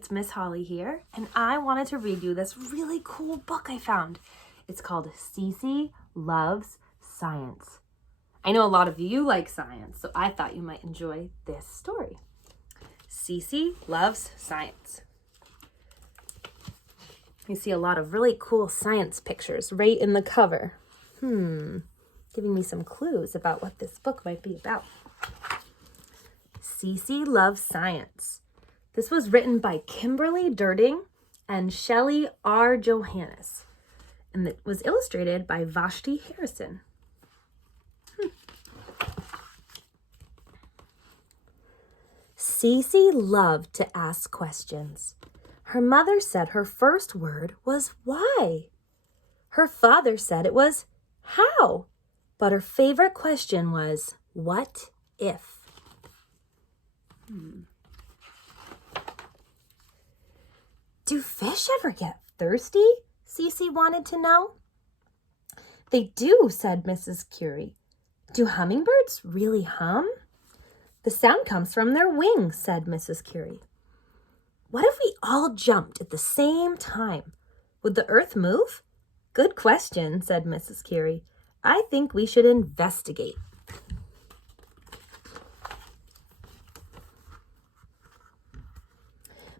it's Miss Holly here, and I wanted to read you this really cool book I found. It's called CeCe Loves Science. I know a lot of you like science, so I thought you might enjoy this story. CeCe Loves Science. You see a lot of really cool science pictures right in the cover. Giving me some clues about what this book might be about. CeCe Loves Science. This was written by Kimberly Durding and Shelley R. Johannes, and it was illustrated by Vashti Harrison. CeCe loved to ask questions. Her mother said her first word was why. Her father said it was how. But her favorite question was, what if? Do fish ever get thirsty? CeCe wanted to know. They do, said Mrs. Curie. Do hummingbirds really hum? The sound comes from their wings, said Mrs. Curie. What if we all jumped at the same time? Would the earth move? Good question, said Mrs. Curie. I think we should investigate.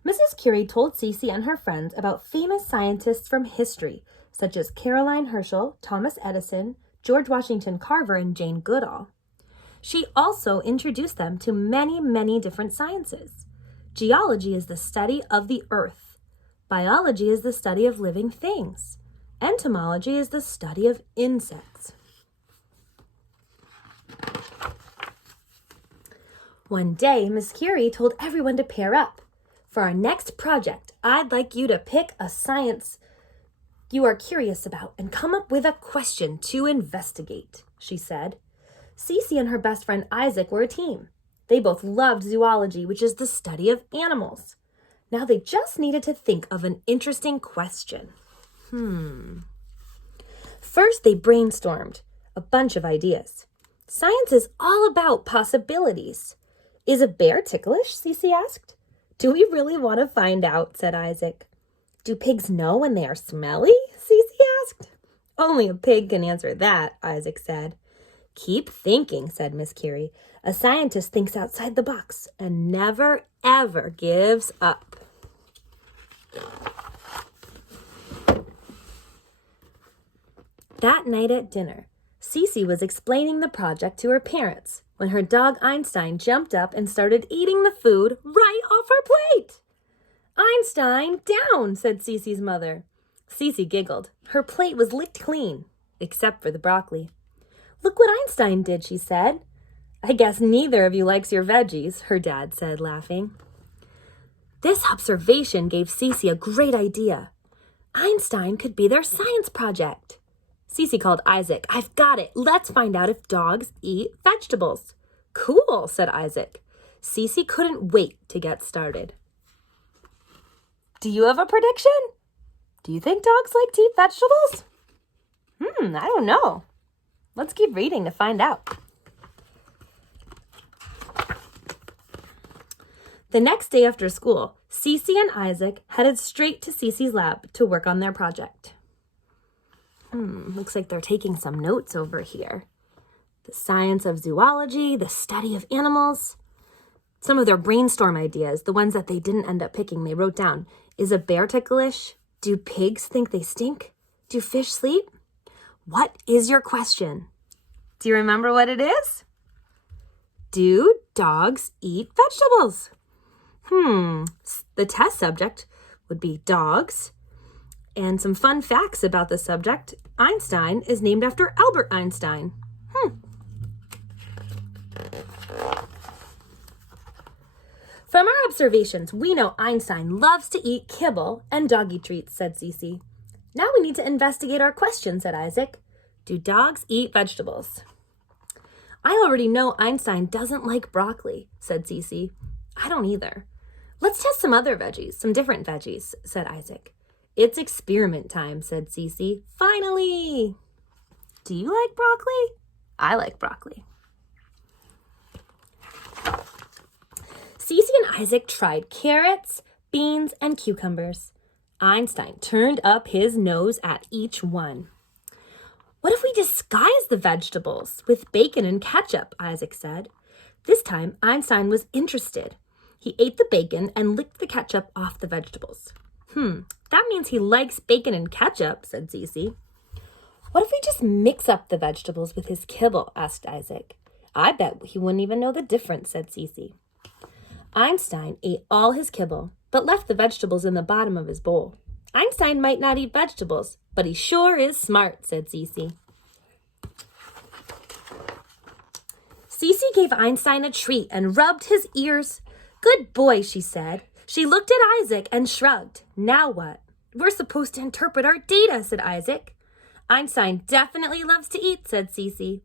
Mrs. Curie told CeCe and her friends about famous scientists from history, such as Caroline Herschel, Thomas Edison, George Washington Carver, and Jane Goodall. She also introduced them to many, many different sciences. Geology is the study of the earth. Biology is the study of living things. Entomology is the study of insects. One day, Miss Curie told everyone to pair up. For our next project, I'd like you to pick a science you are curious about and come up with a question to investigate, she said. CeCe and her best friend Isaac were a team. They both loved zoology, which is the study of animals. Now they just needed to think of an interesting question. First, they brainstormed a bunch of ideas. Science is all about possibilities. Is a bear ticklish? CeCe asked. Do we really want to find out? Said Isaac. Do pigs know when they are smelly? CeCe asked. Only a pig can answer that, Isaac said. Keep thinking, said Miss Curie. A scientist thinks outside the box and never, ever gives up. That night at dinner, CeCe was explaining the project to her parents when her dog Einstein jumped up and started eating the food right off her plate. Einstein, down, said CeCe's mother. CeCe giggled. Her plate was licked clean, except for the broccoli. Look what Einstein did, she said. I guess neither of you likes your veggies, her dad said, laughing. This observation gave CeCe a great idea. Einstein could be their science project. CeCe called Isaac. I've got it. Let's find out if dogs eat vegetables. Cool, said Isaac. CeCe couldn't wait to get started. Do you have a prediction? Do you think dogs like to eat vegetables? I don't know. Let's keep reading to find out. The next day after school, CeCe and Isaac headed straight to CeCe's lab to work on their project. Looks like they're taking some notes over here. The science of zoology, the study of animals. Some of their brainstorm ideas, the ones that they didn't end up picking, they wrote down. Is a bear ticklish? Do pigs think they stink? Do fish sleep? What is your question? Do you remember what it is? Do dogs eat vegetables? The test subject would be dogs. And some fun facts about the subject. Einstein is named after Albert Einstein. From our observations, we know Einstein loves to eat kibble and doggy treats, said CeCe. Now we need to investigate our question, said Isaac. Do dogs eat vegetables? I already know Einstein doesn't like broccoli, said CeCe. I don't either. Let's test some other veggies, some different veggies, said Isaac. It's experiment time, said CeCe. Finally! Do you like broccoli? I like broccoli. CeCe and Isaac tried carrots, beans, and cucumbers. Einstein turned up his nose at each one. What if we disguise the vegetables with bacon and ketchup? Isaac said. This time, Einstein was interested. He ate the bacon and licked the ketchup off the vegetables. That means he likes bacon and ketchup, said CeCe. What if we just mix up the vegetables with his kibble? Asked Isaac. I bet he wouldn't even know the difference, said CeCe. Einstein ate all his kibble, but left the vegetables in the bottom of his bowl. Einstein might not eat vegetables, but he sure is smart, said CeCe. CeCe gave Einstein a treat and rubbed his ears. Good boy, she said. She looked at Isaac and shrugged. Now what? We're supposed to interpret our data, said Isaac. Einstein definitely loves to eat, said CeCe.